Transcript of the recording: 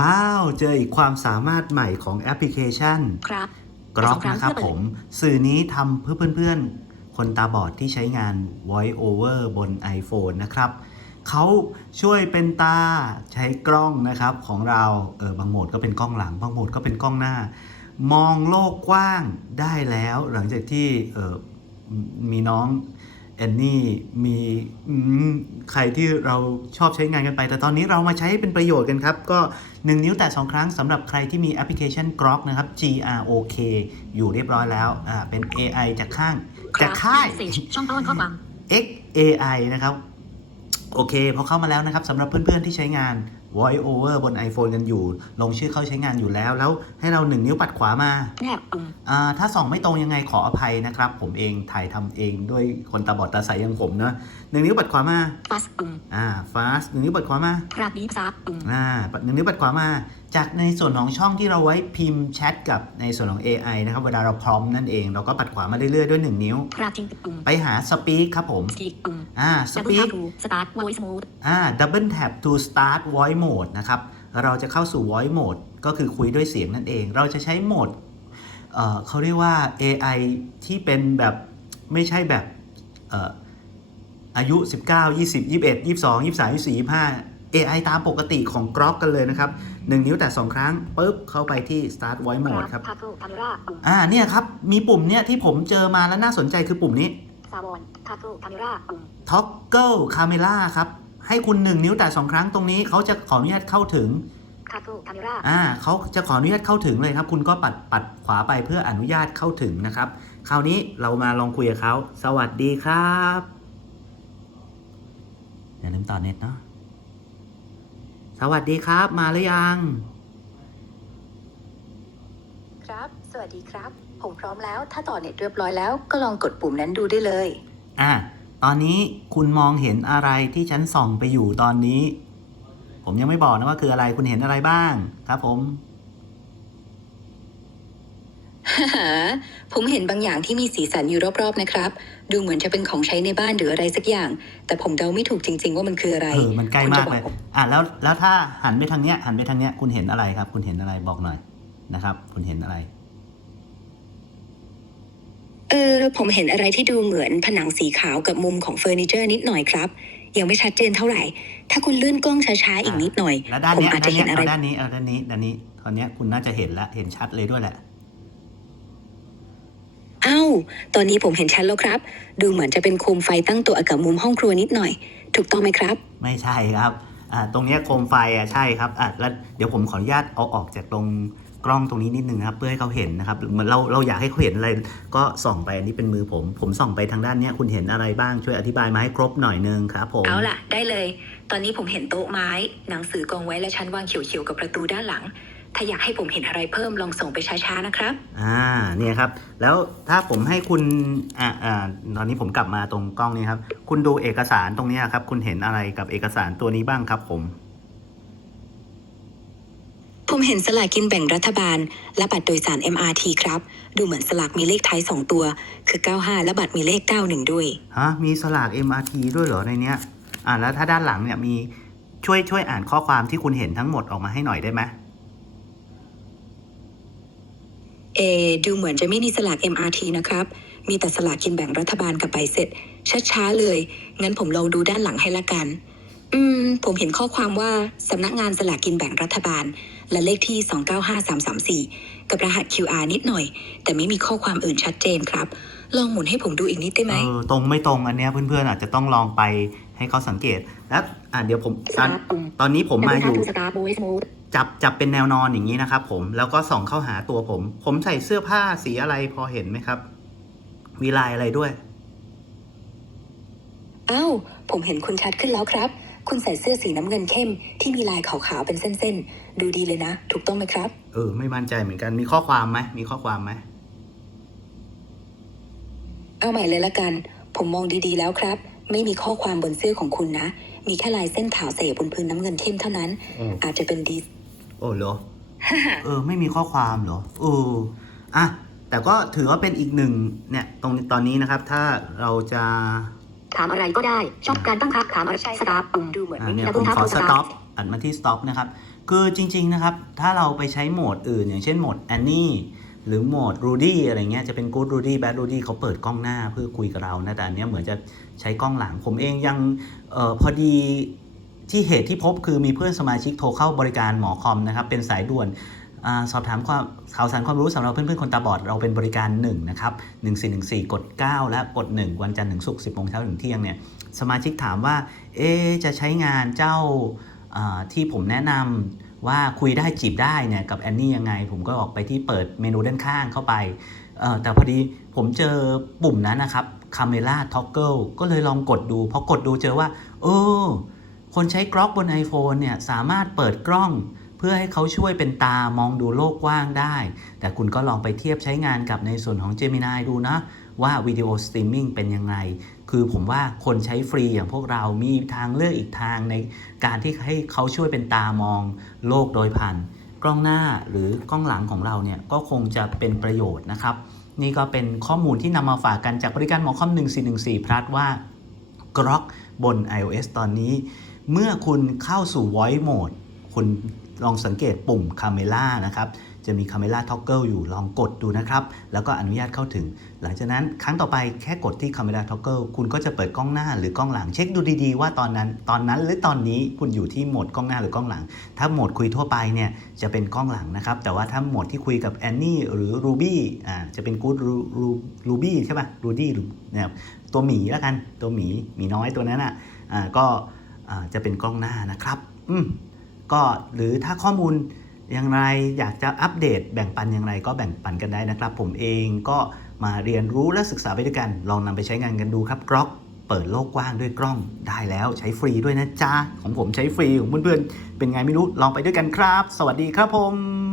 ว้าว เจออีกความสามารถใหม่ของแอปพลิเคชันครับกรอกสองครั้งนะครับเพื่อเปิดผม สื่อนี้ทำเพื่อเพื่อนๆ คนตาบอดที่ใช้งาน Voice Over บน iPhone นะครับ เขาช่วยเป็นตาใช้กล้องนะครับของเรา เออบางโหมดก็เป็นกล้องหลัง บางโหมดก็เป็นกล้องหน้า มองโลกกว้างได้แล้ว หลังจากที่เออมีน้อง แอนนี่มีอืมใครที่เราชอบใช้งานกันไป แต่ตอนนี้เรามาใช้เป็นประโยชน์กันครับ ก็ 1 นิ้วแตะ2ครั้งสำหรับใครที่มีแอปพลิเคชัน Grok นะครับ G R O K อยู่เรียบร้อยแล้วอ่าเป็น AI จากข้างจากค่าย Message ช่องต้นข้อความ X AI นะครับ โอเคพอเข้ามาแล้วนะครับสำหรับเพื่อนๆที่ใช้งาน Voice Over บน iPhone กันอยู่ ลงชื่อเข้าใช้งานอยู่แล้ว แล้วให้เรา1นิ้วปัดขวามาแนบปุ่มอ่าถ้าส่องไม่ตรงยังไงขออภัยนะครับ ผมเองถ่ายทำเองด้วยคนตาบอดตาใสอย่างผมเนอะหนึ่งนิ้วปัดขวามา fast ปุ่มอ่า fast หนึ่งนิ้วปัดขวามาครับดีซับปุ่มอ่าหนึ่งนิ้วปัดขวามา จากในส่วนของช่องที่เราไว้พิมพ์แชทกับในส่วนของ AI นะครับ เวลาเราพร้อมนั่นเอง เราก็ปัดขวามาเรื่อยๆด้วย 1 นิ้วครับจริงปุ่มไปหา speak ครับผม speak ปุ่มอ่า double speak tap to start voice mode อ่า double tap to start voice mode นะครับ เราจะเข้าสู่ voice mode ก็คือคุยด้วยเสียงนั่นเอง เราจะใช้โหมดเอ่อเขาเรียกว่า AI ที่เป็นแบบไม่ใช่แบบเอ่ออายุ 19 20 21 22 23 24 25 AI ตามปกติของ Grok กันเลยนะครับ 1 นิ้วแต่ 2 ครั้งปุ๊บเข้าไปที่ start voice mode ครับทาโกคาเมราอ่าเนี่ยครับ มีปุ่มเนี่ยที่ผมเจอมาแล้วน่าสนใจคือปุ่มนี้ซาวอนทาโกคาเมราปุ่ม toggle camera ครับ ให้คุณ 1 นิ้วแต่ 2 ครั้งตรงนี้เขาจะขออนุญาตเข้าถึงทาโกคาเมราอ่าเขาจะขออนุญาตเข้าถึงเลยครับ คุณก็ปัดปัดขวาไปเพื่ออนุญาตเข้าถึงนะครับ คราวนี้เรามาลองคุยกับเขาสวัสดีครับอย่าลืมต่อเน็ตเนาะ สวัสดีครับ มาหรือยัง ครับ สวัสดีครับ ผมพร้อมแล้ว ถ้าต่อเน็ตเรียบร้อยแล้ว ก็ลองกดปุ่มนั้นดูได้เลย อ่าตอนนี้คุณมองเห็นอะไรที่ฉันส่องไปอยู่ตอนนี้ ผมยังไม่บอกนะว่าคืออะไร คุณเห็นอะไรบ้างครับผม ผมเห็นบางอย่างที่มีสีสันอยู่รอบๆนะครับ ดูเหมือนจะเป็นของใช้ในบ้านหรืออะไรสักอย่าง แต่ผมเดาไม่ถูกจริง ๆ ว่ามันคืออะไรเออมันใกล้คุณมาจะกบอเลยผมอะแล้วแล้วถ้าหันไปทางเนี้ยหันไปทางเนี้ยคุณเห็นอะไรครับ คุณเห็นอะไรบอกหน่อยนะครับ คุณเห็นอะไรเออผมเห็นอะไรที่ดูเหมือนผนังสีขาวกับมุมของเฟอร์นิเจอร์นิดหน่อยครับ ยังไม่ชัดเจนเท่าไหร่ ถ้าคุณเลื่อนกล้องช้าๆอีกนิดหน่อยแล้วด้านผมเนี้ยอาจด้าจะนเห็เนี้ยนอะไรเอาด้านนี้เอาด้านนี้ด้านนี้ตอนเนี้ยคุณน่าจะเห็นละเห็นชัดเลยด้วยแหละ อ้าว ตอนนี้ผมเห็นชัดแล้วครับ ดูเหมือนจะเป็นโคมไฟตั้งตัวกับมุมห้องครัวนิดหน่อย ถูกต้องไหมครับ ไม่ใช่ครับอ่าตรงเนี้ยโคมไฟอะใช่ครับอะแล้วเดี๋ยวผมขออนุญาตเอาออกจากตรงกล้องตรงนี้นิดนึงนะครับ เพื่อให้เขาเห็นนะครับเหมือนเราเราอยากให้เขาเห็นอะไร ก็ส่องไปอันนี้เป็นมือผม ผมส่องไปทางด้านเนี้ยคุณเห็นอะไรบ้างช่วยอธิบายมาให้ครบหน่อยนึงครับผมเอาล่ะ ได้เลย ตอนนี้ผมเห็นโต๊ะไม้ หนังสือกองไว้และชั้นวางเขียวๆกับประตูด้านหลัง ถ้าอยากให้ผมเห็นอะไรเพิ่มลองส่งไปช้าๆนะครับ อ่าเนี่ยครับ แล้วถ้าผมให้คุณอ่าอ่าตอนนี้ผมกลับมาตรงกล้องนี้ครับ คุณดูเอกสารตรงเนี้ยครับ คุณเห็นอะไรกับเอกสารตัวนี้บ้างครับผม ผมเห็นสลากกินแบ่งรัฐบาล และบัตรโดยสาร MRT ครับ ดูเหมือนสลากมีเลขท้าย 2 ตัว คือ 95 และบัตรมีเลข 91 ด้วย ฮะมีสลาก MRT ด้วยเหรอในเนี้ย อ่าแล้วถ้าด้านหลังเนี่ยมีช่วยช่วยอ่านข้อความที่คุณเห็นทั้งหมดออกมาให้หน่อยได้ไหม เอดูเหมือนจะไม่มีสลาก MRT นะครับ มีแต่สลากกินแบ่งรัฐบาลกับใบเสร็จ ช้าๆเลย งั้นผมลองดูด้านหลังให้ละกัน อืม ผมเห็นข้อความว่าสำนักงานสลากกินแบ่งรัฐบาล และเลขที่ 295334 กับรหัส QR นิดหน่อย แต่ไม่มีข้อความอื่นชัดเจนครับ ลองหมุนให้ผมดูอีกนิดได้ไหม เออตรงไม่ตรงอันเนี้ยเพื่อนๆอาจจะต้องลองไปให้เขาสังเกต แล้วอ่าเดี๋ยวผมตอน Start ปุ่มตอนนี้ผมมา double อยู่ tap to start voice mode จับจับเป็นแนวนอนอย่างนี้นะครับผมแล้วก็ส่องเข้าหาตัวผม ผมใส่เสื้อผ้าสีอะไรพอเห็นไหมครับ มีลายอะไรด้วยอ้าวผมเห็นคุณชัดขึ้นแล้วครับ คุณใส่เสื้อสีน้ำเงินเข้ม ที่มีลายขาวๆเป็นเส้นๆ ดูดีเลยนะ ถูกต้องไหมครับ เออ ไม่มั่นใจเหมือนกันมีข้อความไหมมีข้อความไหมเอาใหม่เลยละกัน ผมมองดีๆแล้วครับ ไม่มีข้อความบนเสื้อของคุณนะ มีแค่ลายเส้นขาวเสบนพื้นน้ำเงินเข้มเท่านั้นโอ้อาจจะเป็นดี โอ้เหรอ เออ ไม่มีข้อความเหรอเอออะแต่ก็ถือว่าเป็นอีกหนึ่งเนี่ย ตรงตอนนี้นะครับ ถ้าเราจะถามอะไรก็ได้ชอบการตั้งค่าถามอะไรใช่สตาร์ปุ่มดูเหมือนอ่าไม่มีเนี่ยแล้วผมคุณขอทับ stop อัดมาที่ stop นะครับ คือจริง ๆนะครับ ถ้าเราไปใช้โหมดอื่น อย่างเช่นโหมดแอนนี่หรือโหมดรูดี้อะไรเงี้ยจะเป็น Good Rudy Bad Rudy เขาเปิดกล้องหน้าเพื่อคุยกับเรานะแต่อันเนี้ยเหมือนจะใช้กล้องหลังผมเองยังเออพอดี ที่เหตุที่พบคือมีเพื่อนสมาชิกโทรเข้าบริการหมอคอมนะครับเป็นสายด่วนอสอบถามความข่าวสารความรู้สำหรับเพื่อนๆคนตาบอดเราเป็นบริการ1นะครับ1414 กด 9 และกด 1 วันจันทร์ถึงศุกร์10โมงเช้าถึงเที่ยงเนี่ยสมาชิกถามว่าเอ๊จะใช้งานเจ้าที่ผมแนะนำว่าคุยได้จีบได้เนี่ยกับแอนนี่ยังไง ผมก็ออกไปที่เปิดเมนูด้านข้างเข้าไปแต่พอดีผมเจอปุ่มนั้นนะครับ Camera Toggle ก็เลยลองกดดูพอกดดูเจอว่า เออ คนใช้กล้องบน iPhone เนี่ยสามารถเปิดกล้อง เพื่อให้เขาช่วยเป็นตามองดูโลกกว้างได้ แต่คุณก็ลองไปเทียบใช้งานกับในส่วนของ Gemini ดูนะ ว่าวิดีโอสตรีมมิ่งเป็นยังไง คือผมว่าคนใช้ฟรีอย่างพวกเรามีทางเลือกอีกทางในการที่ให้เขาช่วยเป็นตามองโลกโดยผ่านกล้องหน้าหรือกล้องหลังของเราเนี่ยก็คงจะเป็นประโยชน์นะครับ นี่ก็เป็นข้อมูลที่นำมาฝากกันจากบริการหมอคอม1414พลัดว่ากรอกบน iOS ตอนนี้ เมื่อคุณเข้าสู่ Voice Mode คุณลองสังเกตปุ่ม Camera นะครับ จะมี Camera Toggle อยู่ลองกดดูนะครับ แล้วก็อนุญาตเข้าถึง หลังจากนั้นครั้งต่อไปแค่กดที่ Camera Toggle คุณก็จะเปิดกล้องหน้าหรือกล้องหลังเช็คดูดีๆ ว่าตอนนั้น ตอนนั้นหรือตอนนี้คุณอยู่ที่โหมดกล้องหน้าหรือกล้องหลัง ถ้าโหมดคุยทั่วไปเนี่ยจะเป็นกล้องหลังนะครับ แต่ว่าถ้าโหมดที่คุยกับแอนนี่หรือ Ruby อ่าจะเป็น Good Ru- Ru- Ruby ใช่ป่ะ Rudy หรือนะครับตัวหมีแล้วกันตัวหมีหมีน้อยตัวนั้นอะอ่าก็ จะเป็นกล้องหน้านะครับ อืมก็หรือถ้าข้อมูลอย่างไรอยากจะอัปเดตแบ่งปันอย่างไรก็แบ่งปันกันได้นะครับ ผมเองก็มาเรียนรู้และศึกษาไปด้วยกัน ลองนำไปใช้งานกันดูครับกล็อกเปิดโลกกว้างด้วยกล้องได้แล้วใช้ฟรีด้วยนะจ๊ะของผมใช้ฟรีของเพื่อนๆเป็นไงไม่รู้ลองไปด้วยกันครับ สวัสดีครับผม